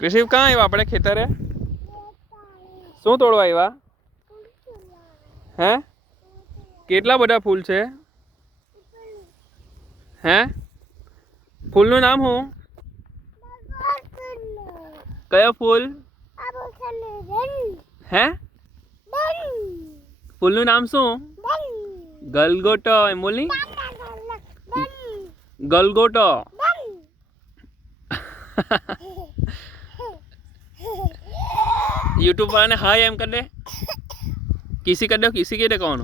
कृषि कहाँ आया अपने खेतर है शू तोड़वा आया हैं केटला बड़ा फूल छे हैं फूल नु नाम हूँ कया फूल हैं फूल नु नाम शू गलगोटो एम बोलनी गलगोटो यूट्यूब वाला ने हाय एम कर दे किसी कर दो किसी के दे कौन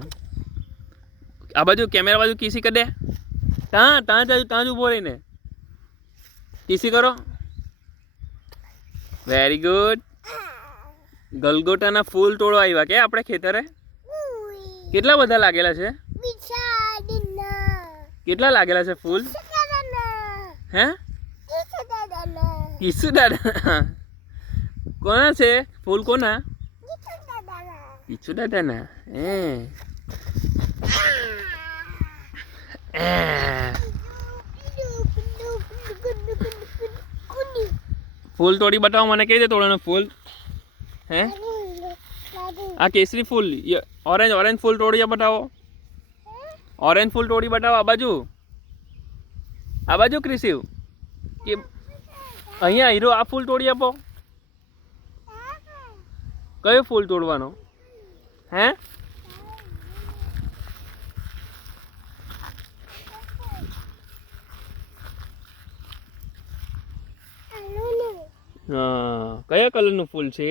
आ बाजू कैमरा बाजू किसी कर दे ता उभो रहीने किसी करो वेरी गुड गलगोटाना फूल तोड़वा आव्या के आपणे खेतरे કેટલા બધા લાગેલા છે કેટલા લાગેલા છે ફૂલ હે કિસુ દાદા કોના છે ફૂલ કોના કિસુ દાદાના फूल तोड़ी बताओ मैंने कही दे तोड़ो फूल हैं आ केसरी फूल ये ऑरेंज फूल तोड़ी बताओ ऑरेंज फूल तोड़ी बताओ आ बाजू कृषि कि अहींया हीरो आ फूल तोड़ी आपो कयो फूल तोड़वानो हैं हाँ कया कलर नु फूल छे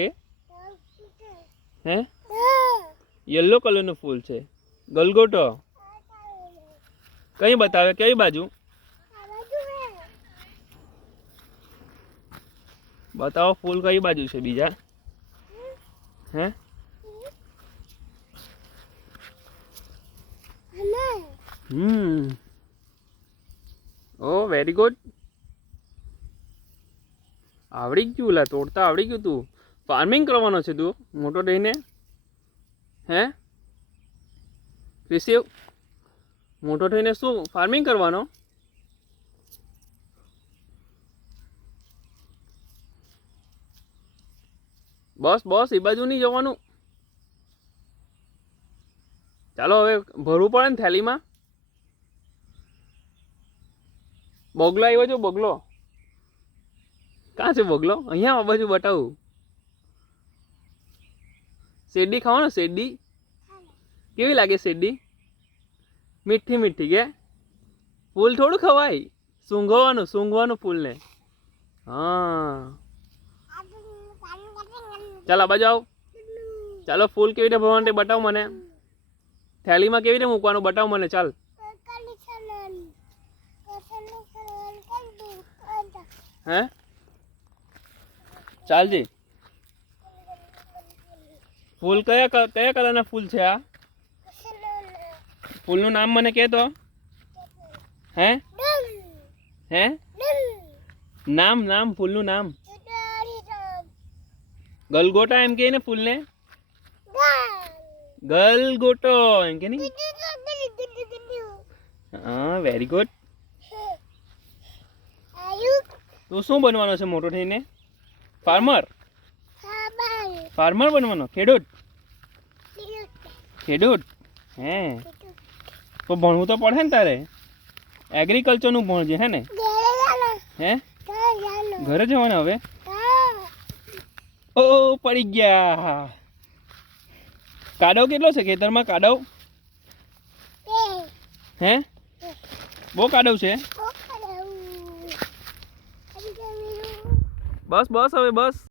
हैं येलो कलर नु फूल छे गलगोटो कई बतावे कई बाजू बताओ फूल कई बाजू छे बीजा हैं ओ वेरी गुड आवड़ी गयुं ला तोड़ता आवड़ी गयुं तू फार्मिंग करवानो छे तू मोटो थईने हैं कृषि मोटो थईने शू फार्मिंग करवानो बस बस ए बाजू नहीं जवानुं चालो हवे भरवुं पड़े ने थैली में बगलो आव्यो छे बगलो कहाँ से बगलो अहिया आ बाजू बतावू शेरडी खाओ ना शेरडी केवी लागे शेरडी मीठी मीठी के फूल थोड़ू खवाय सूंघवानुं फूल ने हाँ चल आ बाजू आओ चलो फूल केवी रीते भरवानुं बताओ मने थैली में केवी रीते मूकवानुं बताओ मने चल हैं चाल जी फूल कया कलर ना फूल छे आ फूल नु नाम मने कहे तो हैं हैं नाम नाम फूल नु नाम गलगोटा एम के ने फूल ने गलगोटो एम के नहीं हाँ वेरी गुड तू शू बनवानो छे मोटो थईने फार्मर फार्मर बनवानो खेडूत खेडूत हैं तो भणवुं तो पड़े ने तारे एग्रीकल्चर नु भणजे है ने हैं घरे जवाना हवे ओ पड़ी गया काडव केटलो छे खेतर में काडव हैं बो काडव छे बस बस हवे बस।